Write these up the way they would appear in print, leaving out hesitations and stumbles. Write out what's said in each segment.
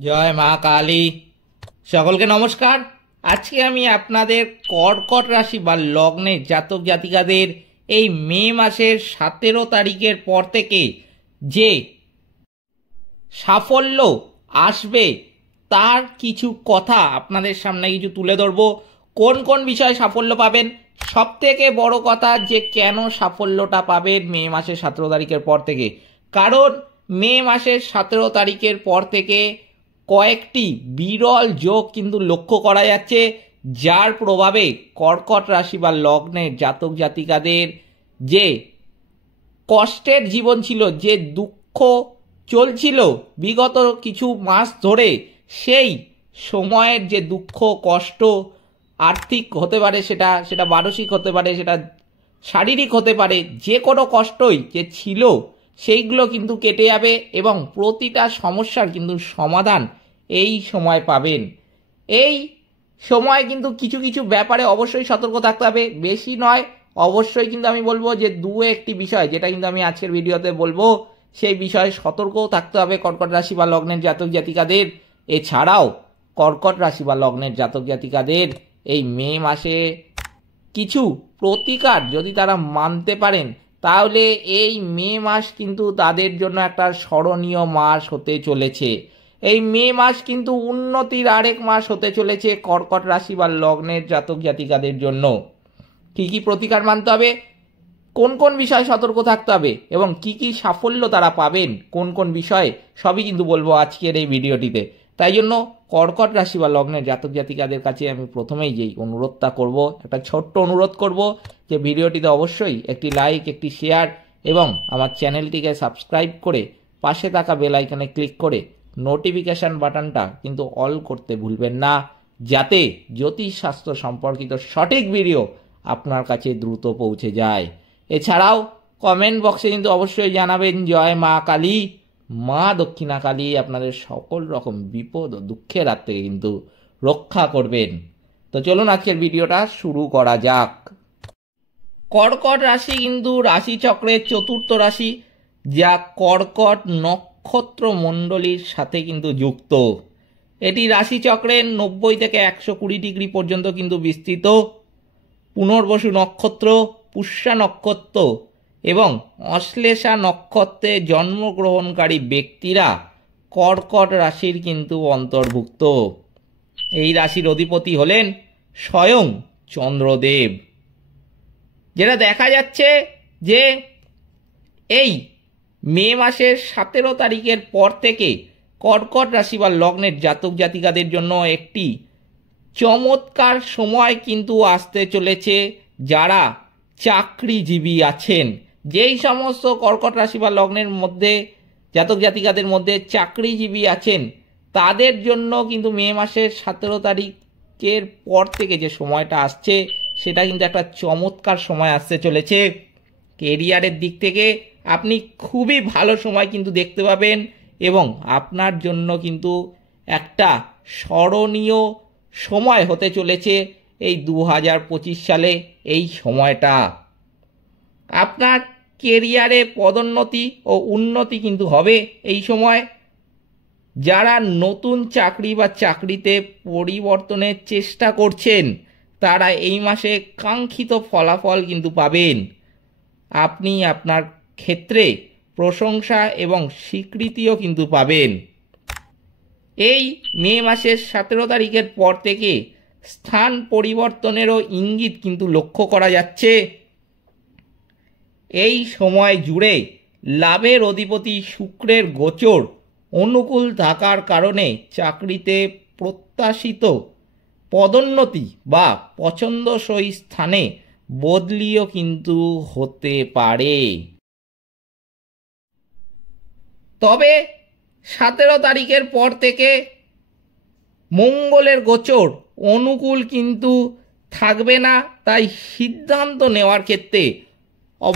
জয় মা কালী। সকলকে নমস্কার। আজকে আমি আপনাদের কর্কট রাশি বা লগ্নের জাতক জাতিকাদের এই মে মাসের 17 তারিখের পর থেকে যে সাফল্য আসবে তার কিছু কথা আপনাদের সামনে কিছু তুলে ধরবো। কোন কোন বিষয়ে সাফল্য পাবেন, সব থেকে বড় কথা যে কেন সাফল্যটা পাবেন মে মাসের 17 তারিখের পর থেকে। কারণ মে মাসের 17 তারিখের পর থেকে কয়েকটি বিরল যোগ কিন্তু লক্ষ্য করা যাচ্ছে, যার প্রভাবে কর্কট রাশি বা লগ্নের জাতক জাতিকাদের যে কষ্টের জীবন ছিল, যে দুঃখ চলছিল বিগত কিছু মাস ধরে, সেই সময়ের যে দুঃখ কষ্ট আর্থিক হতে পারে, সেটা মানসিক হতে পারে, সেটা শারীরিক হতে পারে, যে কোনো কষ্টই যে ছিল সেইগুলো কিন্তু কেটে যাবে এবং প্রতিটা সমস্যার কিন্তু সমাধান এই সময় পাবেন। এই সময় কিন্তু কিছু কিছু ব্যাপারে অবশ্যই সতর্ক থাকতে হবে, বেশি নয়। অবশ্যই কিন্তু আমি বলবো যে একটি বিষয় যেটা কিন্তু আমি আজকের ভিডিওতে বলবো, সেই বিষয়ে সতর্কও থাকতে হবে কর্কট রাশি বা লগ্নের জাতক জাতিকাদের। এছাড়াও কর্কট রাশি বা লগ্নের জাতক জাতিকাদের এই মে মাসে কিছু প্রতিকার যদি তারা মানতে পারেন, তাহলে এই মে মাস কিন্তু তাদের জন্য একটা স্মরণীয় মাস হতে চলেছে। এই মে মাস কিন্তু উন্নতির আরেক মাস হতে চলেছে কর্কট রাশি বা লগ্নের জাতক জাতিকাদের জন্য। কি কি প্রতিকার মানতে হবে, কোন কোন বিষয়ে সতর্ক থাকতে হবে এবং কি কি সাফল্য তারা পাবেন, কোন কোন বিষয়ে, সবই কিন্তু বলবো আজকের এই ভিডিওটিতে। তাই জন্য কর্কট রাশি বা লগ্নের জাতক জাতিকাদের কাছে আমি প্রথমেই যেই অনুরোধটা করব, একটা ছোট্ট অনুরোধ করব যে ভিডিওটিতে অবশ্যই একটি লাইক, একটি শেয়ার এবং আমার চ্যানেলটিকে সাবস্ক্রাইব করে পাশে থাকা বেল আইকনে ক্লিক করে নোটিফিকেশন বাটনটা কিন্তু অল করতে ভুলবেন না, যাতে জ্যোতিষশাস্ত্র সম্পর্কিত সঠিক ভিডিও আপনার কাছে দ্রুত পৌঁছে যায়। এছাড়াও কমেন্ট বক্সে কিন্তু অবশ্যই জানাবেন জয় মা কালী। মা দক্ষিণা কালী আপনাদের সকল রকম বিপদ ও দুঃখের হাত থেকে কিন্তু রক্ষা করবেন। তো চলুন আজকের ভিডিওটা শুরু করা যাক। কর্কট রাশি কিন্তু রাশিচক্রের চতুর্থ রাশি, যা কর্কট নক্ষত্র মণ্ডলীর সাথে কিন্তু যুক্ত। এটি রাশিচক্রের 90 থেকে 120 ডিগ্রি পর্যন্ত কিন্তু বিস্তৃত। পুনর্বসু নক্ষত্র, পুষ্যা নক্ষত্র এবং অশ্লেষা নক্ষত্রে জন্মগ্রহণকারী ব্যক্তিরা কর্কট রাশির কিন্তু অন্তর্ভুক্ত। এই রাশির অধিপতি হলেন স্বয়ং চন্দ্রদেব। যেটা দেখা যাচ্ছে যে এই মে মাসের 17 তারিখের পর থেকে কর্কট রাশি বা লগ্নের জাতক জাতিকাদের জন্য একটি চমৎকার সময় কিন্তু আসতে চলেছে। যারা চাকরিজীবী আছেন, যেই সমস্ত কর্কট রাশি বা লগ্নের মধ্যে জাতক জাতিকাদের মধ্যে চাকরিজীবী আছেন, তাদের জন্য কিন্তু মে মাসের 17 তারিখের পর থেকে যে সময়টা আসছে, সেটা কিন্তু একটা চমৎকার সময় আসতে চলেছে। কেরিয়ারের দিক থেকে আপনি খুবই ভালো সময় কিন্তু দেখতে পাবেন এবং আপনার জন্য কিন্তু একটা স্মরণীয় সময় হতে চলেছে এই 2025 সালে। এই সময়টা আপনার কেরিয়ারে পদোন্নতি ও উন্নতি কিন্তু হবে এই সময়। যারা নতুন চাকরি বা চাকরিতে পরিবর্তনের চেষ্টা করছেন, তারা এই মাসে কাঙ্ক্ষিত ফলাফল কিন্তু পাবেন। আপনি আপনার ক্ষেত্রে প্রশংসা এবং স্বীকৃতিও কিন্তু পাবেন। এই মে মাসের 17 তারিখের পর থেকে স্থান পরিবর্তনেরও ইঙ্গিত কিন্তু লক্ষ্য করা যাচ্ছে। এই সময় জুড়ে লাভের অধিপতি শুক্রের গোচর অনুকূল থাকার কারণে চাকরিতে প্রত্যাশিত পদোন্নতি বা পছন্দসই স্থানে বদলিও কিন্তু হতে পারে। তবে 17 তারিখের পর থেকে মঙ্গলের গোচর অনুকূল কিন্তু থাকবে না, তাই সিদ্ধান্ত নেওয়ার ক্ষেত্রে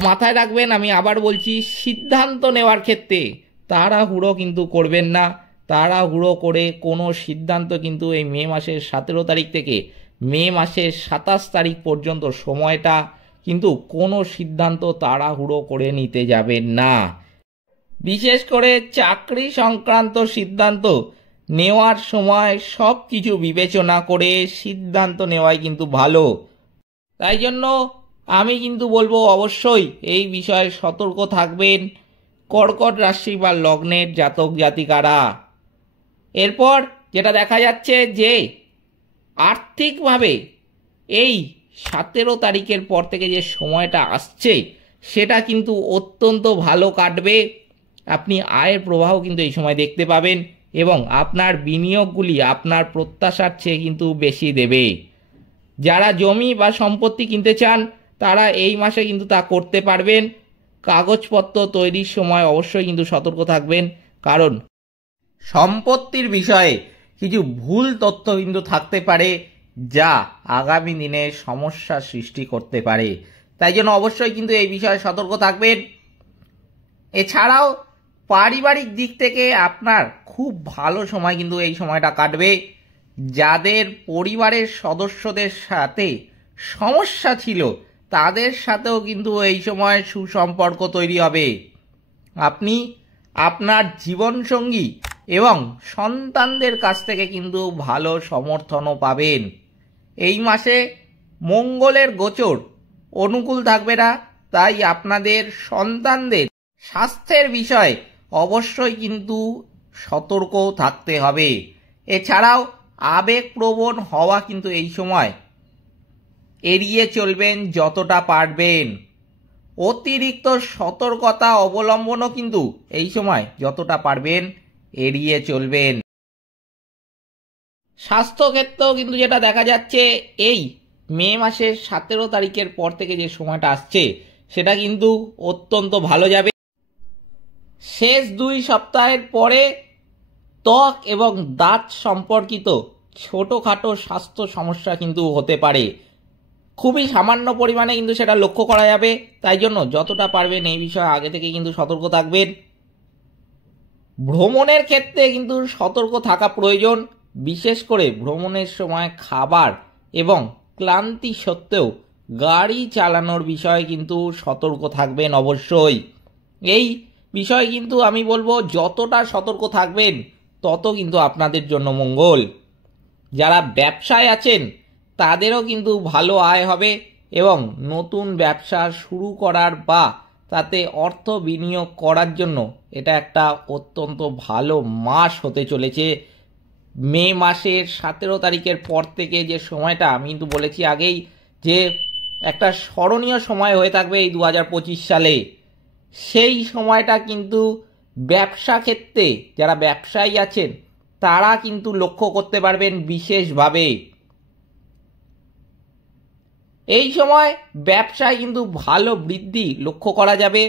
মাথায় রাখবেন, আমি আবার বলছি, সিদ্ধান্ত নেওয়ার ক্ষেত্রে তাড়াহুড়ো কিন্তু করবেন না। তাড়াহুড়ো করে কোনো সিদ্ধান্ত কিন্তু এই মে মাসের 17 তারিখ থেকে মে মাসের 27 তারিখ পর্যন্ত সময়টা কিন্তু কোনো সিদ্ধান্ত তাড়াহুড়ো করে নিতে যাবেন না। বিশেষ করে চাকরি সংক্রান্ত সিদ্ধান্ত নেওয়ার সময় সব কিছু বিবেচনা করে সিদ্ধান্ত নেওয়াই কিন্তু ভালো। তাই জন্য আমি কিন্তু বলবো অবশ্যই এই বিষয়ে সতর্ক থাকবেন কর্কট রাশি বা লগ্নের জাতক জাতিকারা। এরপর যেটা দেখা যাচ্ছে যে আর্থিকভাবে এই 17 তারিখের পর থেকে যে সময়টা আসছে সেটা কিন্তু অত্যন্ত ভালো কাটবে। আপনি আয়ের প্রবাহ কিন্তু এই সময় দেখতে পাবেন এবং আপনার বিনিয়োগগুলি আপনার প্রত্যাশার চেয়ে কিন্তু বেশি দেবে। যারা জমি বা সম্পত্তি কিনতে চান তারা এই মাসে কিন্তু তা করতে পারবেন। কাগজপত্র তৈরির সময় অবশ্যই কিন্তু সতর্ক থাকবেন, কারণ সম্পত্তির বিষয়ে কিছু ভুল তথ্য কিন্তু থাকতে পারে যা আগামী দিনে সমস্যার সৃষ্টি করতে পারে। তাই জন্য অবশ্যই কিন্তু এই বিষয়ে সতর্ক থাকবেন। এছাড়াও পারিবারিক দিক থেকে আপনার খুব ভালো সময় কিন্তু এই সময়টা কাটবে। যাদের পরিবারের সদস্যদের সাথে সমস্যা ছিল তাদের সাথেও কিন্তু এই সময় সুসম্পর্ক তৈরি হবে। আপনি আপনার জীবনসঙ্গী এবং সন্তানদের কাছ থেকে কিন্তু ভালো সমর্থনও পাবেন। এই মাসে মঙ্গলের গোচর অনুকূল থাকবে না, তাই আপনাদের সন্তানদের স্বাস্থ্যের বিষয়ে অবশ্যই কিন্তু সতর্ক থাকতে হবে। এছাড়াও আবেগপ্রবণ হওয়া কিন্তু এই সময় এড়িয়ে চলবেন যতটা পারবেন। অতিরিক্ত সতর্কতা অবলম্বনও কিন্তু এই সময় যতটা পারবেন এড়িয়ে চলবেন। স্বাস্থ্যক্ষেত্রেও কিন্তু যেটা দেখা যাচ্ছে এই মে মাসের 17 তারিখের পর থেকে যে সময়টা আসছে সেটা কিন্তু অত্যন্ত ভালো যাবে। শেষ 2 সপ্তাহের পরে ত্বক এবং দাঁত সম্পর্কিত ছোটোখাটো স্বাস্থ্য সমস্যা কিন্তু হতে পারে, খুবই সামান্য পরিমাণে কিন্তু সেটা লক্ষ্য করা যাবে। তাই জন্য যতটা পারবেন এই বিষয়ে আগে থেকে কিন্তু সতর্ক থাকবেন। ভ্রমণের ক্ষেত্রে কিন্তু সতর্ক থাকা প্রয়োজন, বিশেষ করে ভ্রমণের সময় খাবার এবং ক্লান্তি সত্ত্বেও গাড়ি চালানোর বিষয়ে কিন্তু সতর্ক থাকবেন অবশ্যই। এই বিষয়ে কিন্তু আমি বলবো যতটা সতর্ক থাকবেন তত কিন্তু আপনাদের জন্য মঙ্গল। যারা ব্যবসায় আছেন তাদেরও কিন্তু ভালো আয় হবে এবং নতুন ব্যবসা শুরু করার বা তাতে অর্থ বিনিয়োগ করার জন্য এটা একটা অত্যন্ত ভালো মাস হতে চলেছে। মে মাসের 17 তারিখের পর থেকে যে সময়টা আমি কিন্তু বলেছি আগেই যে একটা স্মরণীয় সময় হয়ে থাকবে এই 2025 সালে। সেই সময়টা কিন্তু ব্যবসা ক্ষেত্রে যারা ব্যবসায়ী আছেন তারা কিন্তু লক্ষ্য করতে পারবেন বিশেষভাবে। এই সময় ব্যবসায় কিন্তু ভালো বৃদ্ধি লক্ষ্য করা যাবে।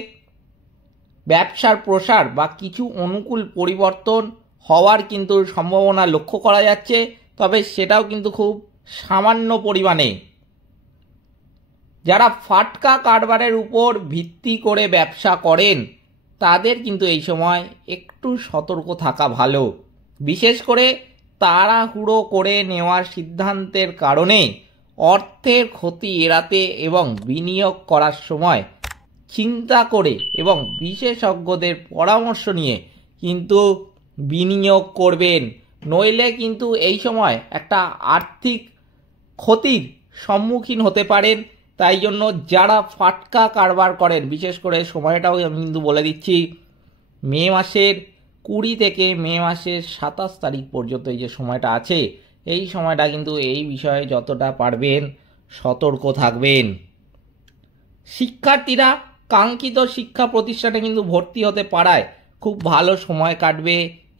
ব্যবসার প্রসার বা কিছু অনুকূল পরিবর্তন হওয়ার কিন্তু সম্ভাবনা লক্ষ্য করা যাচ্ছে, তবে সেটাও কিন্তু খুব সামান্য পরিমাণে। যারা ফাটকা কারবারের উপর ভিত্তি করে ব্যবসা করেন তাদের কিন্তু এই সময় একটু সতর্ক থাকা ভালো। বিশেষ করে তাড়াহুড়ো করে নেওয়ার সিদ্ধান্তের কারণে অর্থের ক্ষতি এড়াতে এবং বিনিয়োগ করার সময় চিন্তা করে এবং বিশেষজ্ঞদের পরামর্শ নিয়ে কিন্তু বিনিয়োগ করবেন, নইলে কিন্তু এই সময় একটা আর্থিক ক্ষতির সম্মুখীন হতে পারেন। তাই জন্য যারা ফাটকা কারবার করেন, বিশেষ করে সময়টাও আমি কিন্তু বলে দিচ্ছি, মে মাসের 20 থেকে মে মাসের 27 তারিখ পর্যন্ত এই যে সময়টা আছে এই সময়টা কিন্তু এই বিষয়ে যতটা পারবেন সতর্ক থাকবেন। শিক্ষার্থীরা কাঙ্ক্ষিত শিক্ষা প্রতিষ্ঠানে কিন্তু ভর্তি হতে পারায় খুব ভালো সময় কাটবে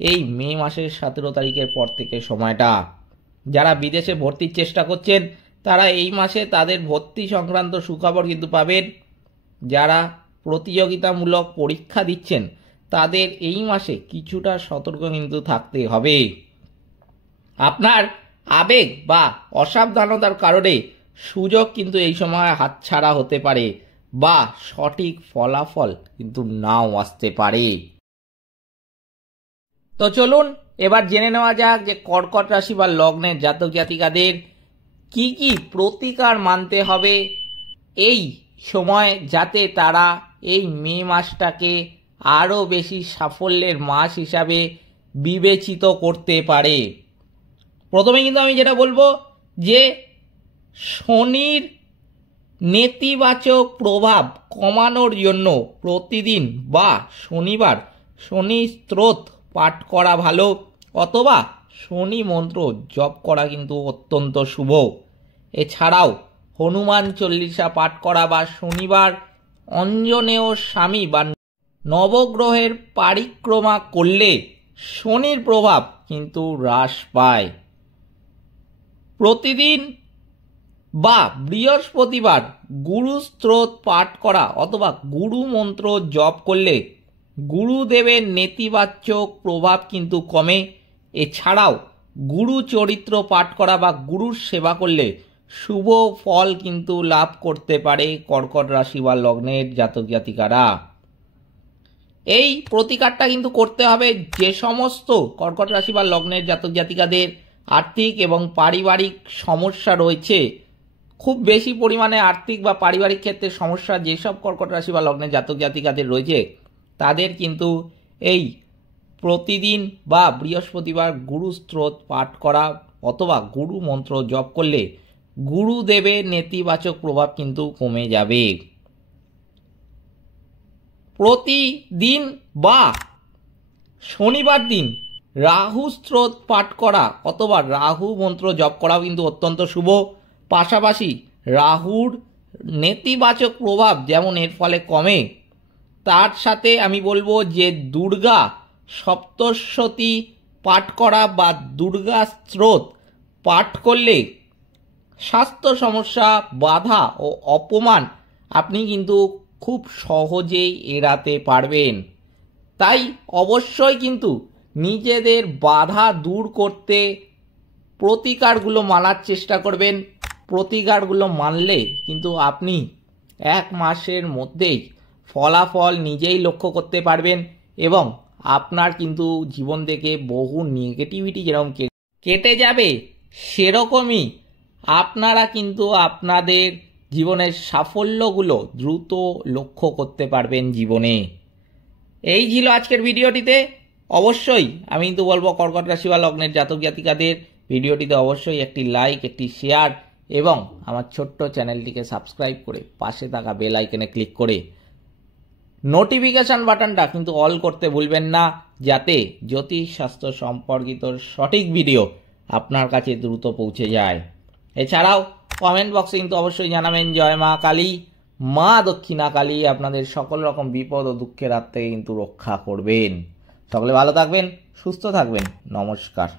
এই মে মাসের 17 তারিখের পর থেকে সময়টা। যারা বিদেশে ভর্তির চেষ্টা করছেন তারা এই মাসে তাদের ভর্তি সংক্রান্ত সুখবর কিন্তু পাবেন। যারা প্রতিযোগিতামূলক পরীক্ষা দিচ্ছেন তাদের এই মাসে কিছুটা সতর্ক কিন্তু থাকতে হবে। আপনার আবেগ বা অসাবধানতার কারণে সুযোগ কিন্তু এই সময় হাতছাড়া হতে পারে বা সঠিক ফলাফল কিন্তু নাও আসতে পারে। তো চলুন এবার জেনে নেওয়া যাক যে কর্কট রাশি বা লগ্নের জাতক জাতিকাদের কি কি প্রতিকার মানতে হবে এই সময়, যাতে তারা এই মে মাসটাকে আরও বেশি সাফল্যের মাস হিসাবে বিবেচিত করতে পারে। প্রথমে কিন্তু আমি যেটা বলবো যে শনির নেতিবাচক প্রভাব কমানোর জন্য প্রতিদিন বা শনিবার শনি স্তোত্র পাঠ করা ভালো, অথবা শনি মন্ত্র জপ করা কিন্তু অত্যন্ত শুভ। এছাড়াও হনুমান চল্লিশা পাঠ করা বা শনিবার অঞ্জনেয় স্বামী বা নবগ্রহের পরিক্রমা করলে শনির প্রভাব কিন্তু হ্রাস পায়। প্রতিদিন বা বৃহস্পতিবার গুরু স্তোত্র পাঠ করা অথবা গুরু মন্ত্র জপ করলে গুরুদেবের নেতিবাচক প্রভাব কিন্তু কমে। এছাড়াও গুরু চরিত্র পাঠ করা বা গুরুর সেবা করলে শুভ ফল কিন্তু লাভ করতে পারে কর্কট রাশি বা লগ্নের জাতক জাতিকারা। এই প্রতিকারটা কিন্তু করতে হবে যে সমস্ত কর্কট রাশি বা লগ্নের জাতক জাতিকাদের আর্থিক এবং পারিবারিক সমস্যা রয়েছে। খুব বেশি পরিমাণে আর্থিক বা পারিবারিক ক্ষেত্রে সমস্যা যেসব কর্কট রাশি বা লগ্নের জাতক জাতিকাদের রয়েছে, তাদের কিন্তু এই প্রতিদিন বা বৃহস্পতিবার গুরু স্তোত্র পাঠ করা অথবা গুরু মন্ত্র জপ করলে গুরুদেবের নেতিবাচক প্রভাব কিন্তু কমে যাবে। প্রতিদিন বা শনিবার দিন রাহু স্তোত্র পাঠ করা অথবা রাহু মন্ত্র জপ করাও কিন্তু অত্যন্ত শুভ। পাশাপাশি রাহুর নেতিবাচক প্রভাব যেমন এর ফলে কমে, তার সাথে আমি বলবো যে দুর্গা সপ্তশতী পাঠ করা বা দুর্গা স্তোত্র পাঠ করলে স্বাস্থ্য সমস্যা, বাধা ও অপমান আপনি কিন্তু খুব সহজেই এড়াতে পারবেন। তাই অবশ্যই কিন্তু নিজেদের বাধা দূর করতে প্রতিকারগুলো মানার চেষ্টা করবেন। প্রতিকারগুলো মানলে কিন্তু আপনি 1 মাসের মধ্যেই ফলাফল নিজেই লক্ষ্য করতে পারবেন এবং আপনার কিন্তু জীবন থেকে বহু নেগেটিভিটি যেরকম কেটে যাবে, সেরকমই আপনারা কিন্তু আপনাদের জীবনের সাফল্যগুলো দ্রুত লক্ষ্য করতে পারবেন জীবনে। এই ছিল আজকের ভিডিওটিতে। অবশ্যই আমি কিন্তু বলবো কর্কট রাশি বা লগ্নের জাতক জাতিকাদের ভিডিওটিতে অবশ্যই একটি লাইক, একটি শেয়ার এবং আমার ছোট্ট চ্যানেলটিকে সাবস্ক্রাইব করে পাশে থাকা বেল আইকনে ক্লিক করে নোটিফিকেশন বাটনটা কিন্তু অল করতে ভুলবেন না, যাতে জ্যোতিষ শাস্ত্র সম্পর্কিত সঠিক ভিডিও আপনার কাছে দ্রুত পৌঁছে যায়। এছাড়াও কমেন্ট বক্সে কিন্তু অবশ্যই জানাবেন জয় মা কালী, মা দক্ষিণা কালী আপনাদের সকল রকম বিপদ ও দুঃখের হাত থেকে কিন্তু রক্ষা করবেন। সকলে ভালো থাকবেন, সুস্থ থাকবেন। নমস্কার।